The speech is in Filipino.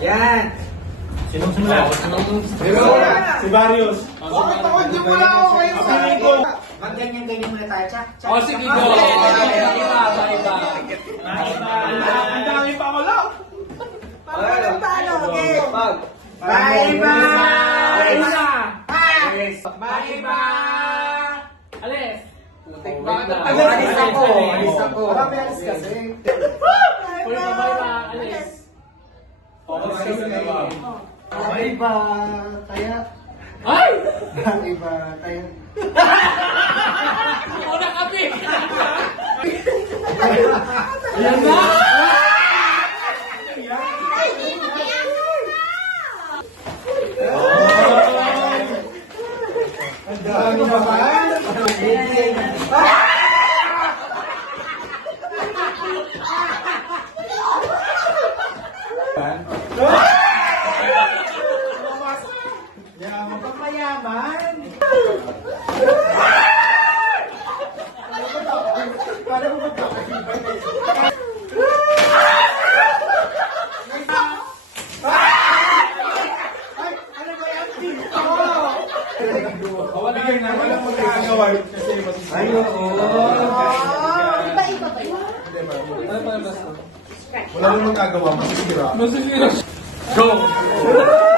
Yan. Sinong simula? Si Barrios. Bakit ako? Hindi mo lang ako kayo sa akin. Ganyan-ganyan muna tayo, Cha. O, sige, go. Iba. Ang dami pa ako lang. Walang talo, okay. Iba. Iba. Alis. Alis ako. Marami alis kasi. Alis. Iba. Kaya. Ay! Iba. Kaya. Una kami! Ayan na! Ang dami naman. Yaman pa mayaman. Para mo magkakaiba. Ay, ano ba yan? Bigyan na. Walang magkakagawa. Kasi Ay, oo. Iba-iba ba yun? wala nang magkagawa. Masisira. Go!